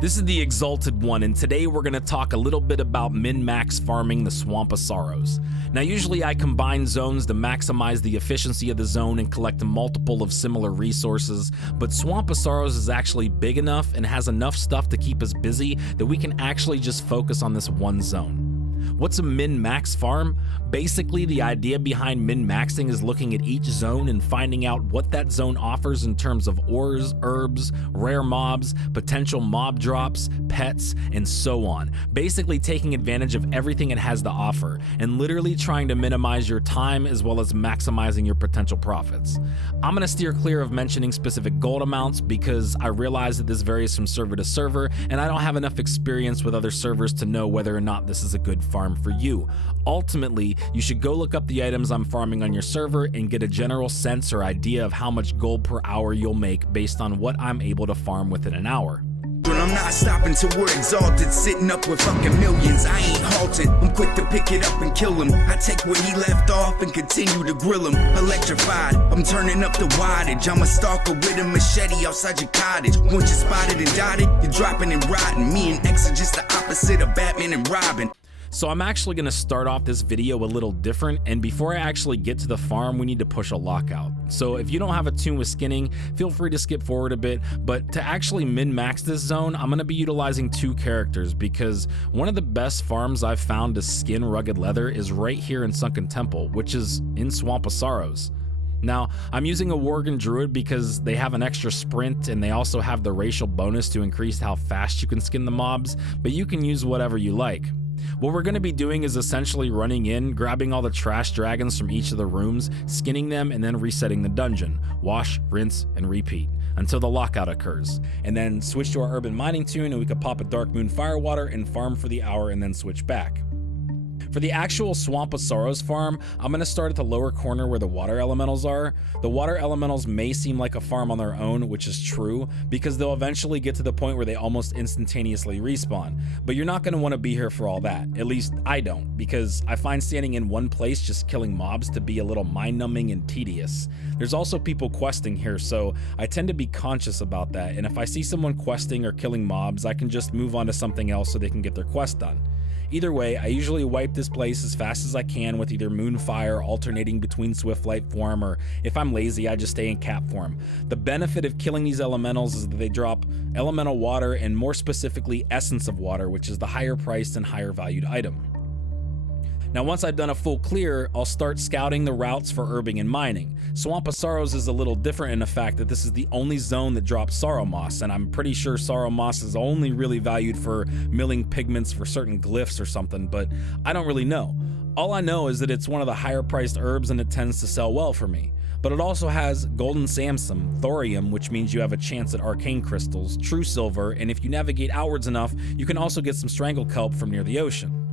This is the Exalted One, and today we're going to talk a little bit about min-max farming the Swamp of Sorrows. Now usually I combine zones to maximize the efficiency of the zone and collect a multiple of similar resources, but Swamp of Sorrows is actually big enough and has enough stuff to keep us busy that we can actually just focus on this one zone. What's a min-max farm? Basically, the idea behind min-maxing is looking at each zone and finding out what that zone offers in terms of ores, herbs, rare mobs, potential mob drops, pets, and so on. Basically taking advantage of everything it has to offer and literally trying to minimize your time as well as maximizing your potential profits. I'm going to steer clear of mentioning specific gold amounts because I realize that this varies from server to server and I don't have enough experience with other servers to know whether or not this is a good farm for you. Ultimately, you should go look up the items I'm farming on your server and get a general sense or idea of how much gold per hour you'll make based on what I'm able to farm within an hour. I'm not stopping till we're exalted, sitting up with fucking millions. I ain't halting, I'm quick to pick it up and kill him. I take what he left off and continue to grill him. Electrified, I'm turning up the wattage. I'm a stalker with a machete outside your cottage. Once you're spotted and dotted, you're dropping and rotting. Me and X are just the opposite of Batman and Robin. So I'm actually going to start off this video a little different, and before I actually get to the farm, we need to push a lockout. So if you don't have a tune with skinning, feel free to skip forward a bit, but to actually min-max this zone, I'm going to be utilizing two characters because one of the best farms I've found to skin rugged leather is right here in Sunken Temple, which is in Swamp of Sorrows. Now, I'm using a Worgen druid because they have an extra sprint and they also have the racial bonus to increase how fast you can skin the mobs, but you can use whatever you like. What we're going to be doing is essentially running in, grabbing all the trash dragons from each of the rooms, skinning them, and then resetting the dungeon. Wash, rinse, and repeat until the lockout occurs. And then switch to our urban mining tune and we could pop a Dark Moon Firewater and farm for the hour and then switch back. For the actual Swamp of Sorrows farm, I'm going to start at the lower corner where the water elementals are. The water elementals may seem like a farm on their own, which is true, because they'll eventually get to the point where they almost instantaneously respawn. But you're not going to want to be here for all that. At least I don't, because I find standing in one place just killing mobs to be a little mind-numbing and tedious. There's also people questing here, so I tend to be conscious about that, and if I see someone questing or killing mobs, I can just move on to something else so they can get their quest done. Either way, I usually wipe this place as fast as I can with either Moonfire alternating between Swiftlight form, or if I'm lazy, I just stay in Cap form. The benefit of killing these elementals is that they drop elemental water and more specifically essence of water, which is the higher priced and higher valued item. Now once I've done a full clear, I'll start scouting the routes for herbing and mining. Swamp of Sorrows is a little different in the fact that this is the only zone that drops sorrow moss, and I'm pretty sure sorrow moss is only really valued for milling pigments for certain glyphs or something, but I don't really know. All I know is that it's one of the higher priced herbs and it tends to sell well for me. But it also has golden samsum, thorium, which means you have a chance at arcane crystals, truesilver, and if you navigate outwards enough, you can also get some strangle kelp from near the ocean.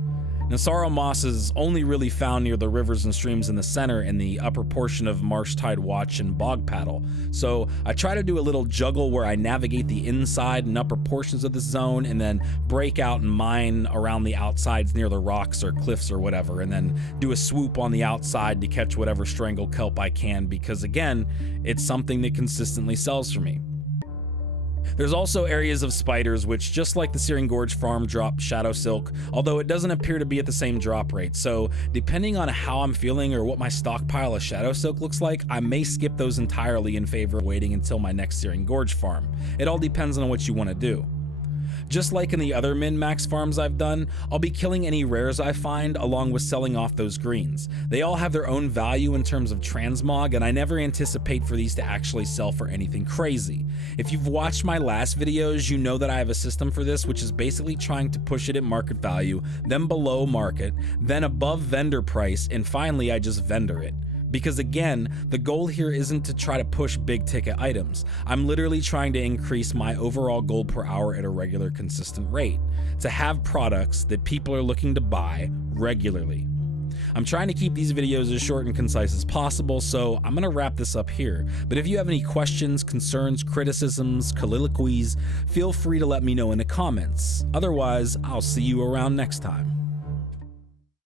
Now, sorrow moss is only really found near the rivers and streams in the center and the upper portion of Marsh Tide Watch and Bog Paddle. So I try to do a little juggle where I navigate the inside and upper portions of the zone and then break out and mine around the outsides near the rocks or cliffs or whatever, and then do a swoop on the outside to catch whatever strangle kelp I can because, again, it's something that consistently sells for me. There's also areas of spiders which, just like the Searing Gorge farm, drop Shadow Silk, although it doesn't appear to be at the same drop rate, so depending on how I'm feeling or what my stockpile of Shadow Silk looks like, I may skip those entirely in favor of waiting until my next Searing Gorge farm. It all depends on what you want to do. Just like in the other min-max farms I've done, I'll be killing any rares I find along with selling off those greens. They all have their own value in terms of transmog, and I never anticipate for these to actually sell for anything crazy. If you've watched my last videos, you know that I have a system for this, which is basically trying to push it at market value, then below market, then above vendor price, and finally I just vendor it. Because again, the goal here isn't to try to push big ticket items. I'm literally trying to increase my overall gold per hour at a regular, consistent rate, to have products that people are looking to buy regularly. I'm trying to keep these videos as short and concise as possible, so I'm gonna wrap this up here. But if you have any questions, concerns, criticisms, colloquies, feel free to let me know in the comments. Otherwise, I'll see you around next time.